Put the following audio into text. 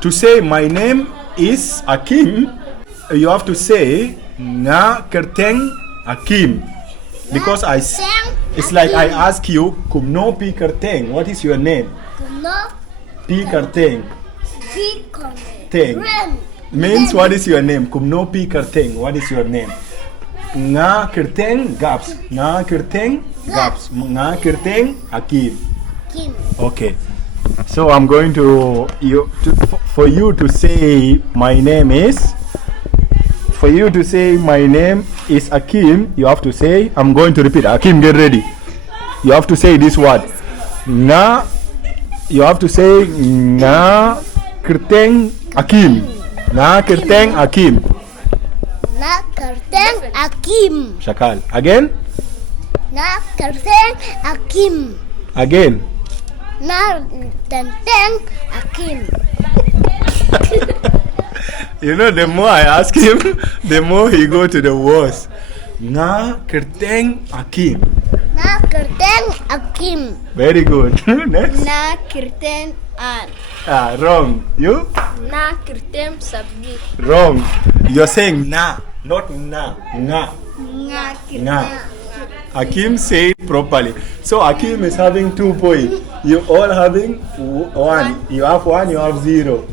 To say my name is Akim, you have to say nga kerteng Akim. Because it's like I ask you, kumno pi kerteng, what is your name? Kumno Pi kerteng. pi Teng. Means what is your name? Kumno pi kerteng, what is your name? Nga kerteng gaps. Nga kerteng gaps. Nga kerteng Akim. Kim. Okay. So I'm going for you to say my name is. For you to say my name is Akim, you have to say, I'm going to repeat. Akim, get ready. You have to say this word. Nga. You have to say nga kerteng Akim. Nga kerteng Akim. Na kerteng Akim. Shakal. Again. Na kerteng Akim. Again. Na kerteng Akim. You know, the more I ask him, the more he go to the worst. Nga kerteng Akim. Na kerteng Akim. Very good. Next. Na kerteng An. Wrong. You? Na kerteng Sabgi. Wrong. You're saying na, not na. Nga. Nga kerteng. Nga. Akim said properly. So Akim is having 2 points. You all having 1. You have 1, you have 0.